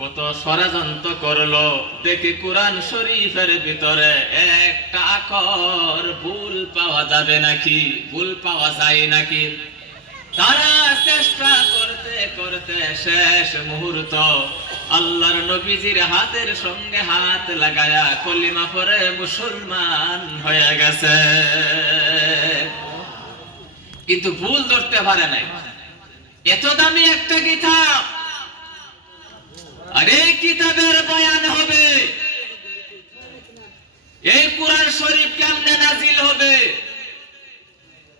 কত ষড়যন্ত্র করলো, দেখি কোরআন শরীফের ভিতরে একটা আখর ভুল পাওয়া যাবে নাকি, ভুল পাওয়া যায় নাকি। তারা চেষ্টা করতে করতে শেষ মুহূর্ত আল্লাহর নবীজির হাতের সঙ্গে হাত লাগায়া কলিমা পড়ে মুসলমান হয়ে গেছে, কিন্তু ভুল ধরতে পারে নাই। এত দামি একটা কিতাব, আর এই কিতাবের বয়ান হবে, এই কোরআন শরীফ কেমনে নাজিল হবে,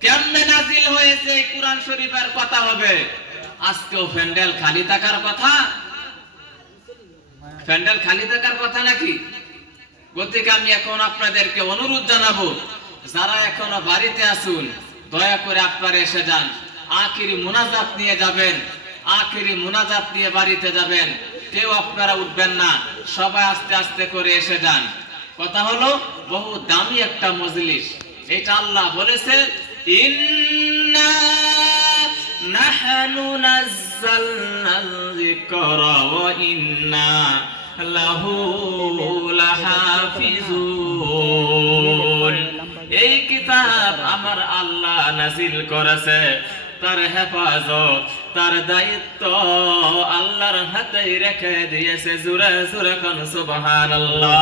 কেমনে নাজিল হয়েছে, এই কোরআন শরীফের কথা হবে। আজকেও প্যান্ডেল খালি থাকার কথা, প্যান্ডেল খালি থাকার কথা নাকি? গতিকে আমি এখন আপনাদেরকে অনুরোধ জানাবো, যারা এখনো বাড়িতে আসুন, দয়া করে আপনারা এসে যান, আখিরি মুনাজাত নিয়ে যাবেন, আখিরি মুনাজাত নিয়ে বাড়িতে যাবেন। কেউ আপনারা উঠবেন না, সবাই আস্তে আস্তে করে এসে যান। কথা হলো, বহু দামি একটা মজলিস, এটা আল্লাহ বলেছে, ইন্না নাহনু নাযালনাল যিকরা ওয়া ইন্না লাহু লাহাফিজুন। এই কিতাব আমার আল্লাহ নাযিল করেছে, তার হেফাজত, তার দায়িত্ব আল্লাহর হাতে রেখে দিয়েছে। জোরে জোরে কোন সুবহানাল্লাহ।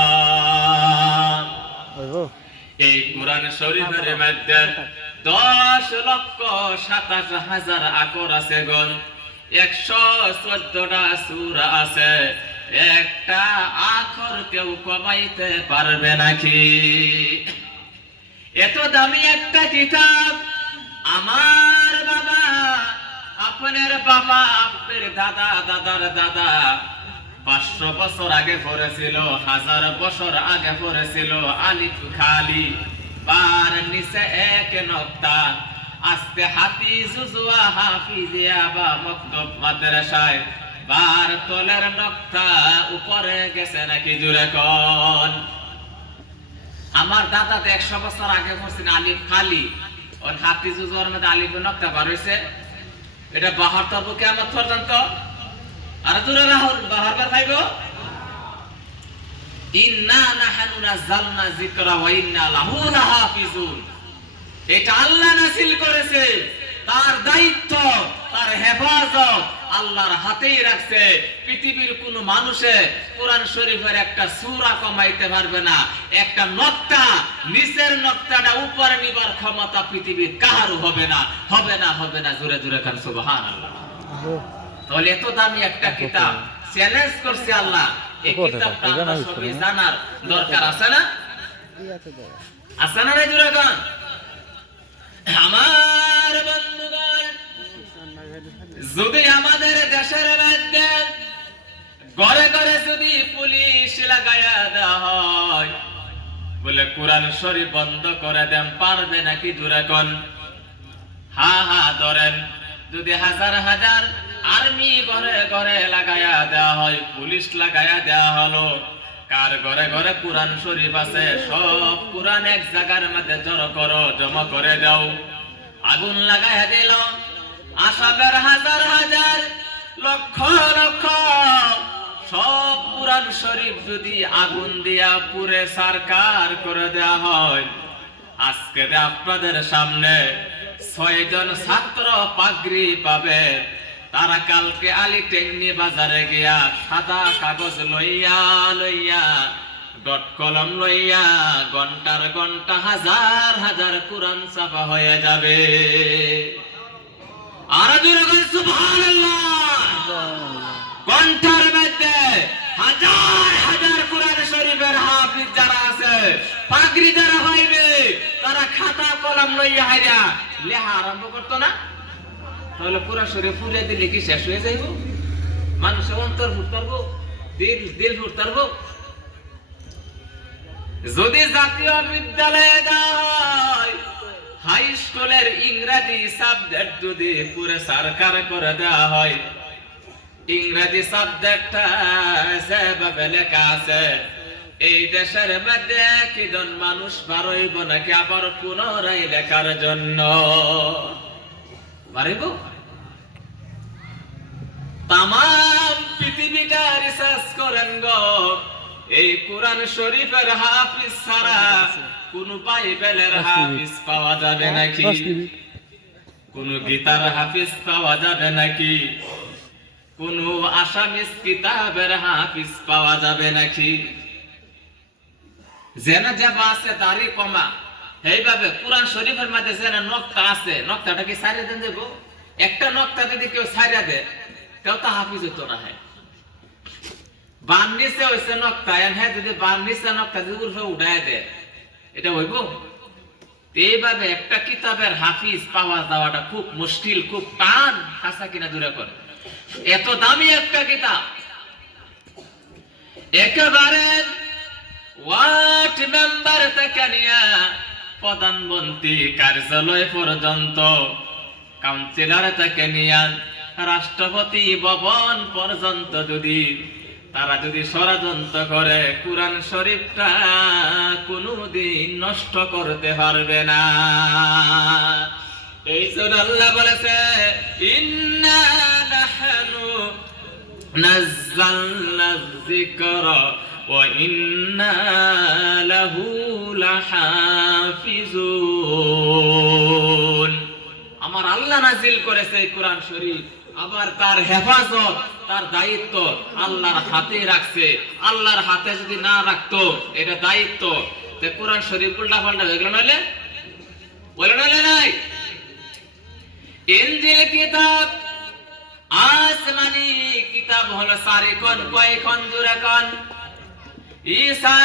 এই কোরআন শরীফের মধ্যে 10,27,000 আখর আছে গণ, 114টা সূরা আছে। একটা আখর কেউ কমাইতে পারবে নাকি? এত দামি একটা কিতাব, আমার বাবা, আপনার বাবা, আপনার দাদা, দাদার দাদা 500 বছর আগে পড়েছিল, 1000 বছর আগে পড়েছিল। আলিফ খালি, বার নিচে এক নক্তা। আজকে হাফিজ জুজুয়া হাফিজিয়া বা মক্তব মাদ্রাসায় বার তলের নক্তা উপরে গেছে নাকি? জুড়ে কোন? আমার দাদা তো 100 বছর আগে পড়ছেন আলিফ খালি, ওর হাফিজ জুজুয়ার মধ্যে আলিফ নক্তা বার হয়েছে। এটা 72 কিয়ামত পর্যন্ত। আর জোরে রাহুল বাহার বার খাইবো। ইন্না নাহনু নাযালনা যিকরা ওয়া ইন্না লাহু লাহাফিজুন। এটা আল্লাহ নাযিল করেছে, তার দায়িত্ব, তার হেফাজত আল্লাহর হাতেই রাখছে। পৃথিবীর কোন মানুষে কোরআন শরীফের একটা সূরা কমাইতে পারবে না। একটা নক্তা, নিচের নক্তাটা উপরে নিবার ক্ষমতা পৃথিবীর কারো হবে না, হবে না, হবে না। জোরে জোরে কান সুবহানাল্লাহ। তাহলে এত দামি একটা কিতাব চ্যালেঞ্জ করছে আল্লাহ, এই কিতাবটা আমরা সবাই জানার দরকার আছে না? আছে না রে জোরে কান? আমার বন্ধুগণ, যদি আমাদের দেশের মধ্যে ঘরে ঘরে যদি পুলিশ লাগায়া দেওয়া হয়, বলে কোরআন শরীফ বন্ধ করে দেন, পারবে নাকি? জোরে কোন? হা হা ধরেন। যদি হাজার হাজার আর্মি ঘরে ঘরে লাগায়া দেওয়া হয়, পুলিশ লাগায়া দেওয়া হলো, কার ঘরে ঘরে কোরআন শরীফ আছে, সব কোরআন এক জায়গার মধ্যে জড়ো করো, জমা করে দাও। আগুন লাগায়া দিল, আসামের হাজার হাজার লক্ষ লক্ষ সব কোরআন শরীফ যদি আগুন দিয়া পুরে সারকার করে দেওয়া হয়, আজকে আপনাদের সামনে 6 জন ছাত্র পাগড়ি পাবে। তারা কালকে আলিটেঙ্গি বাজারে গিয়া সাদা কাগজ লইয়া লইয়া, ডট কলম লইয়া, ঘন্টার ঘন্টা হাজার হাজার কোরআন ছাপা হয়ে যাবে। আর সুবহানাল্লাহ, ঘন্টার মধ্যে হাজার হাজার কোরআন শরীফের হাফিজ যারা আছে, পাগড়ি যারা হইবে, তারা খাতা কলম লইয়া হাইরা লেখা আরম্ভ করতো না? তাহলে কোরআন শরীফ ফুলে দিলে কি শেষ হয়ে যাইব? মানুষের অন্তর ফুট পারবো, দিল ফুট পারবো? যদি জাতীয় বিদ্যালয়ে দেওয়া হয়, হাই স্কুলের ইংরেজি সাবজেক্ট যদি পুরো সরকার করে দেওয়া হয়, ইংরেজি সাবজেক্টটা যেভাবে লেখা আছে, এই দেশের মধ্যে কিজন মানুষ বারইব নাকি আবার পুনরায় লেখার জন্য? পারিব? তাম পৃথিবীটা রিসার্চ বলেছেন গো, এই কোরআন শরীফের হাফিজ ছাড়া কোন বাইবেলের হাফিজ পাওয়া যাবে নাকি? কোন গীতার হাফিজ পাওয়া যাবে নাকি? কোন আসামিস কিতাবের হাফিজ পাওয়া যাবে নাকি? যেন যাবা আছে দাড়ি কমা, এইভাবে কোরআন শরীফের মধ্যে যেন নকতা আছে, নকতাটা কি সারিয়ে দেন দেবো? একটা নকতা যদি কেউ সারিয়া দেয়, কেউ তো হাফিজ হতো না। হ্যাঁ, বাম নিচে হয়েছে নকতা, হ্যাঁ, যদি বাম নিচে নকতা যদি উল্ফে উঠায় দেয়, এটা হইব? এইভাবে একটা কিতাবের হাফিজ পাওয়া যাওয়াটা খুব মুশকিল, খুব টান। কাঁচা কিনা দূরে করে, এত দামি একটা কিতাব, একেবারে ওয়ার্ড মেম্বার থেকে নিয়ে প্রধানমন্ত্রী কার্যালয় পর্যন্ত, কাউন্সিলর থেকে নিয়ে রাষ্ট্রপতি ভবন পর্যন্ত যদি তারা যদি ষড়যন্ত্র করে, কুরআন শরীফটা কোনদিন নষ্ট করতে পারবে না। এই জন্য আল্লাহ বলেছে, ইন্না নাহনু নাযালনা যিকরা ওয়া ইন্না লাহু লাহাফিজুন। আমার আল্লাহ নাজিল করেছে এই কোরআন শরীফ, আবার তার হেফাজত, তার দায়িত্ব আল্লাহর হাতে রাখছে। আল্লাহর হাতে যদি না রাখতো এটা দায়িত্ব, তে কোরআন শরীফ উল্টা পাল্টা হয়ে গেল নাহলে বলে নাহলে নাই। ইনজিল কিতাব আসমানি কিতাব হলো 4 কোন, কয় কোন, জোরে কোন? ঈসা